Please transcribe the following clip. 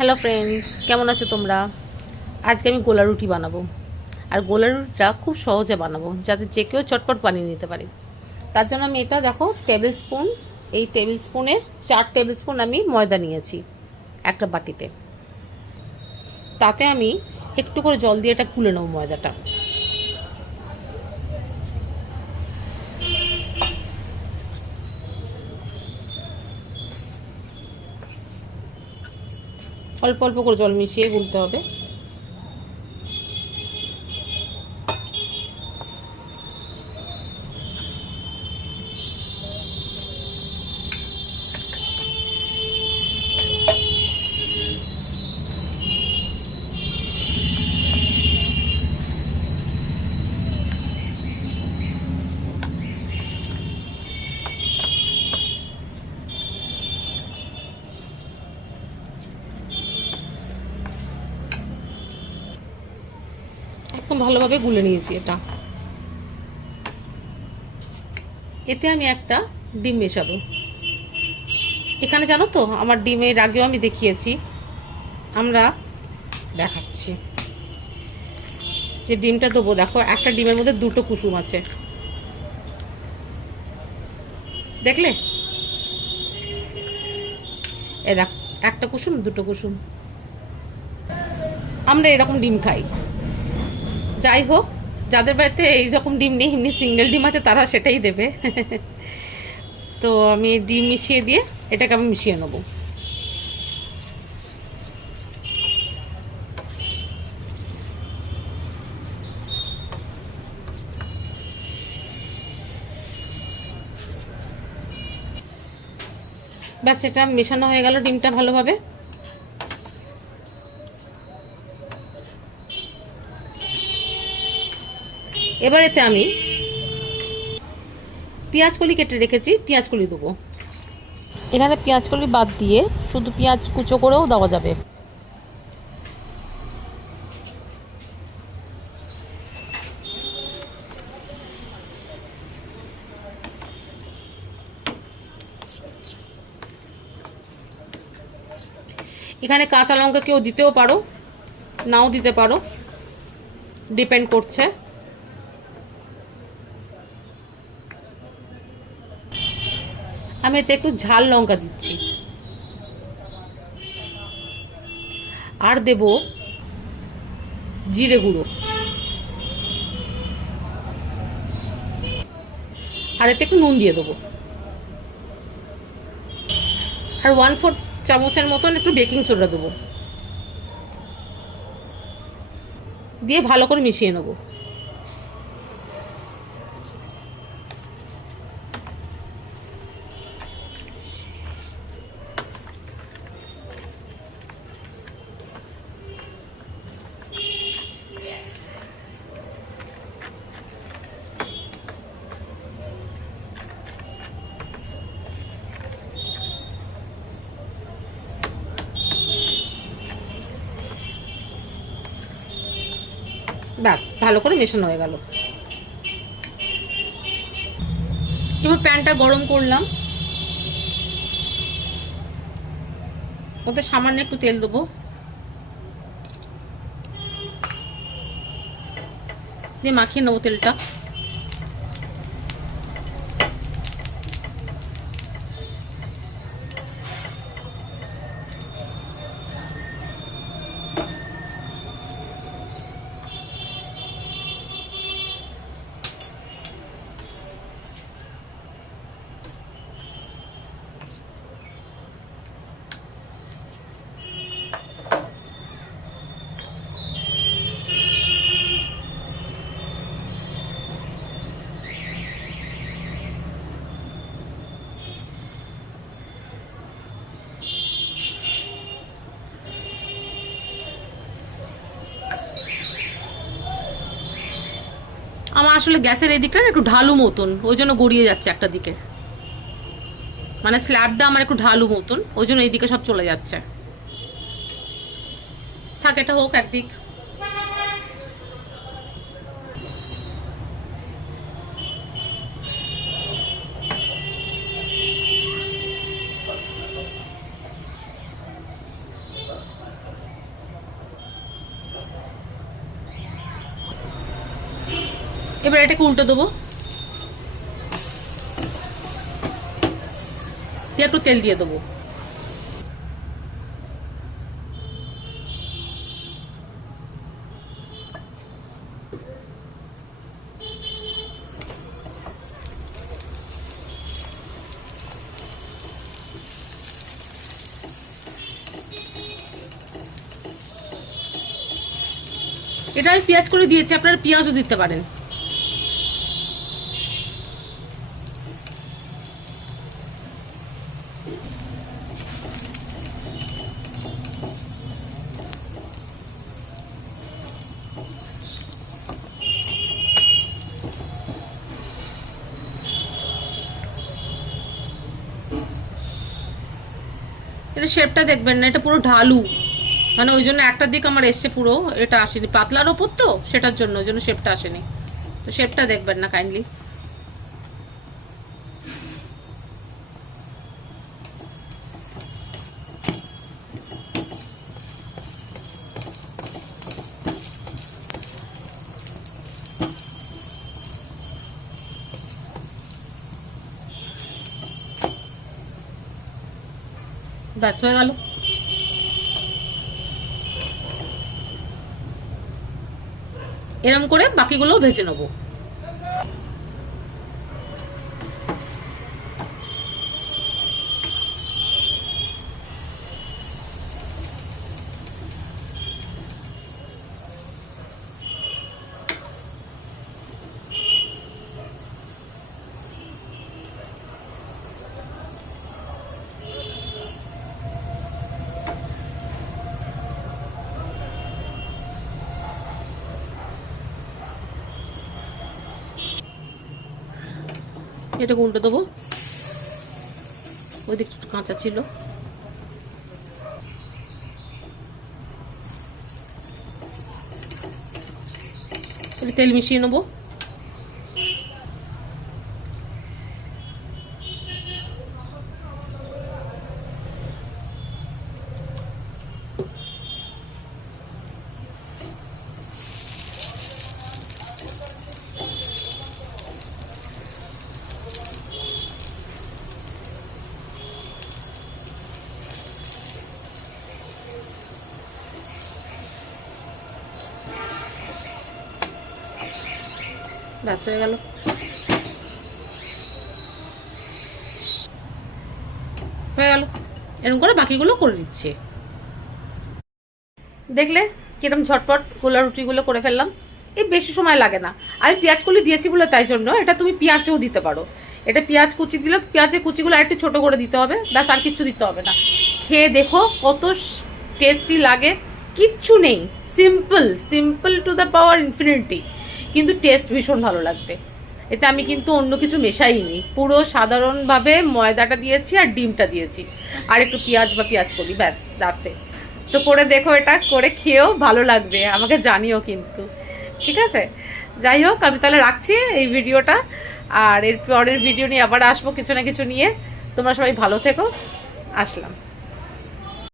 Hello friends, কেমন আছো তোমরা? আজকে আমি গোলা রুটি বানাবো। আর গোলা রুটিটা খুব সহজে বানাবো, যাতে যে কেউ চটপট বানিয়ে নিতে পারে। তার জন্য আমি এটা দেখো টেবিল স্পুন, এই টেবিল স্পুনের 4 টেবিল স্পুন আমি ময়দা নিয়েছি একটা বাটিতে। তাতে আমি একটু করে জল দিয়ে এটা গুলে নেবো ময়দাটা। অল্প অল্প করে জল মিশিয়ে গুলতে হবে। একদম ভালোভাবে গুলে নিয়েছি এটা। এতে আমি একটা ডিম মেশাবো। এখানে জানো তো, আমার ডিমের আগেও আমি দেখিয়েছি, আমরা দেখাচ্ছি যে ডিমটা দেবো। দেখো একটা ডিমের মধ্যে 2টো কুসুম আছে, দেখলে? এ দেখ, একটা কুসুম 2টো কুসুম। আমরা এরকম ডিম খাই। যাই হোক, যাদের বাড়িতে এইরকম ডিম নেই, এমনি সিঙ্গেল ডিম আছে, তারা সেটাই দেবে। তো আমি ডিম মিশিয়ে দিয়ে এটাকে আমি মিশিয়ে নেবো। ব্যাস, এটা মেশানো হয়ে গেল ডিমটা ভালোভাবে। এবার এতে আমি পেঁয়াজ কলি কেটে রেখেছি, পেঁয়াজ কলি দেবো। এখানে পেঁয়াজ কলি বাদ দিয়ে শুধু পেঁয়াজ কুচো করেও দেওয়া যাবে। এখানে কাঁচা লঙ্কা কেউ দিতেও পারো, নাও দিতে পারো, ডিপেন্ড করছে। আমি এতে একটু ঝাল লঙ্কা দিচ্ছি, আর দেব জিরে গুঁড়ো, আর এতে একটু নুন দিয়ে দেবো, আর 1/4 চামচের মতন একটু বেকিং সোডা দেবো, দিয়ে ভালো করে মিশিয়ে নেবো। ব্যাস, ভালো করে মেশানো হয়ে গেল। এবার প্যানটা গরম করলাম, ওতে সামান্য একটু তেল দেবো, দিয়ে মাখিয়ে নেবো তেলটা। আমার আসলে গ্যাসের এই দিকটা একটু ঢালু মতন, ওই জন্য গড়িয়ে যাচ্ছে একটা দিকে, মানে স্ল্যাবটা আমার একটু ঢালু মতন, ওই জন্য এই দিকে সব চলে যাচ্ছে। থাক, এটা হোক একদিক। এবার এটাকে উল্টো দেবো, দিয়ে একটু তেল দিয়ে দেবো। এটা আমি পেঁয়াজ করে দিয়েছি, আপনারা পেঁয়াজও দিতে পারেন। এটা শেপটা দেখবেন না, এটা পুরো ঢালু, মানে ওই জন্য একটা দিক আমার এসছে, পুরো এটা আসেনি, পাতলার ওপর তো সেটার জন্য, ওই জন্য শেপটা আসেনি। তো শেপটা দেখবেন না কাইন্ডলি। ব্যাস হয়ে গেল। এরম করে বাকিগুলোও ভেজে নেবো। এটাকে উল্টে দেবো, ওই দিকটা একটু কাঁচা ছিল। তেল মিশিয়ে নেবো। ব্যাস হয়ে গেল। হয়ে গেল, এরকম করে বাকিগুলো করে দিচ্ছি। দেখলে কিরকম ঝটপট গোলা রুটিগুলো করে ফেললাম, এই বেশি সময় লাগে না। আমি পেঁয়াজ কুচি দিয়েছি বলে তাই জন্য, এটা তুমি পেঁয়াজও দিতে পারো। এটা পেঁয়াজ কুচি দিলে পেঁয়াজের কুচিগুলো আরেকটু ছোটো করে দিতে হবে, ব্যাস, আর কিচ্ছু দিতে হবে না। খেয়ে দেখো কত টেস্টি লাগে, কিচ্ছু নেই, simple, simple to the power infinity, কিন্তু টেস্ট ভীষণ ভালো লাগবে। এতে আমি কিন্তু অন্য কিছু মেশাইনি, পুরো সাধারণভাবে ময়দাটা দিয়েছি আর ডিমটা দিয়েছি, আর একটু পেঁয়াজ বা পেঁয়াজ করি, ব্যাস, দাঁড়ছে। তো করে দেখো, এটা করে খেয়েও ভালো লাগবে, আমাকে জানিও কিন্তু, ঠিক আছে? যাই হোক, আমি তাহলে রাখছি এই ভিডিওটা, আর এর পরের ভিডিও নিয়ে আবার আসবো কিছু না কিছু নিয়ে। তোমরা সবাই ভালো থেকো, আসলাম।